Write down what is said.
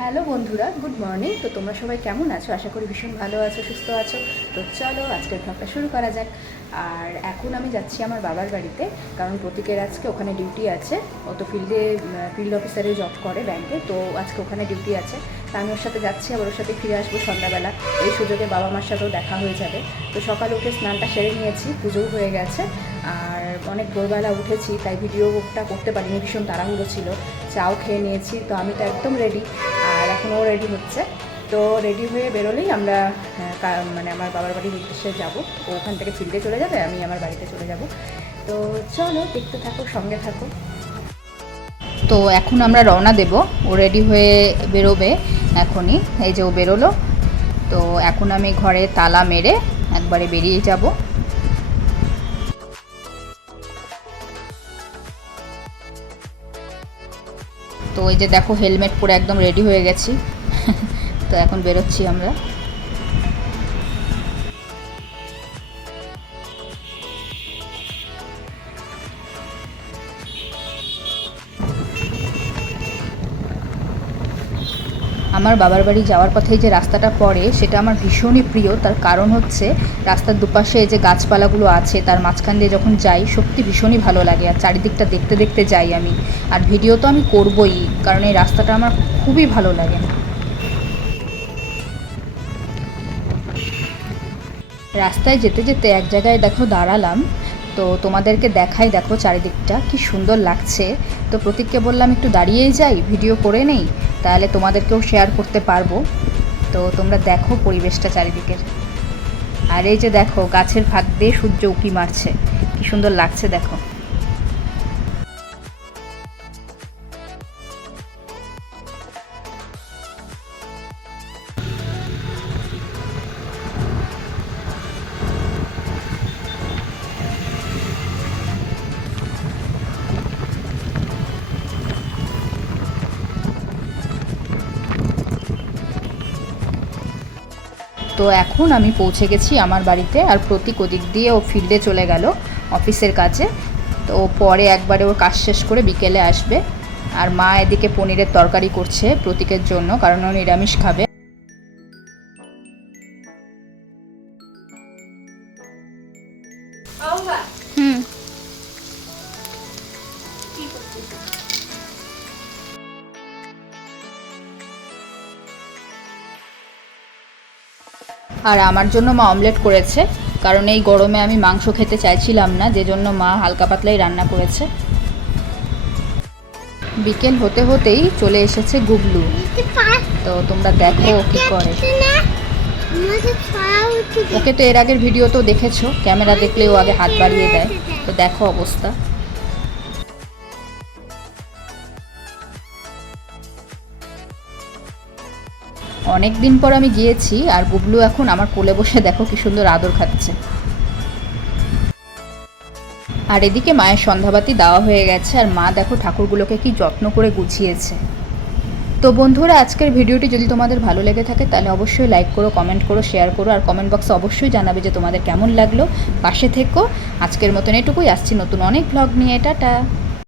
Hello বন্ধুরা, good morning. তো তোমরা সবাই কেমন আছো? আশা করি ভীষণ ভালো আছো, সুস্থ আছো। তো চলো আজকের ব্লগটা শুরু করা যাক। আর এখন আমি যাচ্ছি আমার বাবার বাড়িতে, কারণ প্রতীকের আজকে ওখানে ডিউটি আছে। ও তো ফিল্ডে ফিল্ড অফিসারে জব করে ব্যাংকে তো আজকে ওখানে ডিউটি আছে। তা আমি ওর সাথে যাচ্ছি, আবার ওর সাথে ফিরে আসব সন্ধ্যাবেলা। এই সুযোগে বাবা মার সাথেও দেখা হয়ে যাবে। তো সকালে উঠে স্নানটা সেরে নিয়েছি, পুজোও হয়ে গেছে। আর অনেক ভোরবেলা উঠেছি, তাই ভিডিওটা করতে পারিনি, ভীষণ তাড়াহুড়ো ছিল। চাও খেয়ে নিয়েছি, তো আমি তো একদম রেডি এখনও রেডি হচ্ছে। তো রেডি হয়ে বেরোলেই আমরা মানে আমার বাবার বাড়ির উদ্দেশ্যে যাব। ওখান থেকে ফিল্ডে চলে যাবে, আমি আমার বাড়িতে চলে যাব। তো চলো, দেখতে থাকো, সঙ্গে থাকো। তো এখন আমরা রওনা দেব। ও রেডি হয়ে বেরোবে এখনই। এই যে ও বেরোলো। তো এখন আমি ঘরে তালা মেরে একবারে বেরিয়ে যাব। তো ওই যে দেখো হেলমেট পরে একদম রেডি হয়ে গেছি। তো এখন বেরোচ্ছি আমরা। আমার বাবার বাড়ি যাওয়ার পথে যে রাস্তাটা পড়ে, সেটা আমার ভীষণই প্রিয়। তার কারণ হচ্ছে, রাস্তার দুপাশে যে গাছপালাগুলো আছে, তার মাঝখান দিয়ে যখন যাই, সত্যি ভীষণই ভালো লাগে। আর চারিদিকটা দেখতে দেখতে যাই আমি। আর ভিডিও তো আমি করবই, কারণ এই রাস্তাটা আমার খুবই ভালো লাগে। রাস্তায় যেতে যেতে এক জায়গায় দেখো দাঁড়ালাম। তো তোমাদেরকে দেখাই দেখো চারিদিকটা, কি সুন্দর লাগছে। তো প্রতীককে বললাম, একটু দাঁড়িয়েই যাই, ভিডিও করে নেই? তাহলে তোমাদেরকেও শেয়ার করতে পারব। তো তোমরা দেখো পরিবেশটা চারিদিকের আর এই যে দেখো, গাছের ফাঁক দিয়ে সূর্য উঁকি মারছে। কি সুন্দর লাগছে, দেখো। তো এখন আমি পৌঁছে গেছি আমার বাড়িতে আর প্রতীক ওদিক দিয়ে ও ফিল্ডে চলে গেল অফিসের কাছে তো পরে একবারে ওর কাজ শেষ করে বিকেলে আসবে। আর মা এদিকে পনিরের তরকারি করছে প্রতীকের জন্য কারণ ও নিরামিষ খাবে। হুম। আর আমার জন্য মা অমলেট করেছে। কারণ এই গরমে আমি মাংস খেতে চাইছিলাম না যে জন্য মা হালকা পাতলাই রান্না করেছে। বিকেল হতে হতেই চলে এসেছে গুবলু তো তোমরা দেখো কি করে। ওকে তো এর আগের ভিডিও তো দেখেছ, ক্যামেরা দেখলে ও আগে হাত বাড়িয়ে দেয়। তো দেখো অবস্থা। অনেক দিন পর আমি গিয়েছি আর গুবলু এখন আমার কোলে বসে দেখো কি সুন্দর আদর খাচ্ছে। আর এদিকে মায়ের সন্ধ্যাবাতি দেওয়া হয়ে গেছে আর মা দেখো ঠাকুরগুলোকে কি যত্ন করে গুছিয়েছে। তো বন্ধুরা, আজকের ভিডিওটি যদি তোমাদের ভালো লেগে থাকে, তাহলে অবশ্যই লাইক করো কমেন্ট করো শেয়ার করো আর কমেন্ট বক্সে অবশ্যই জানাবে যে তোমাদের কেমন লাগল। পাশে থেকো। আজকের মতন এটুকুই। আসছি নতুন অনেক ব্লগ নিয়ে। টাটা।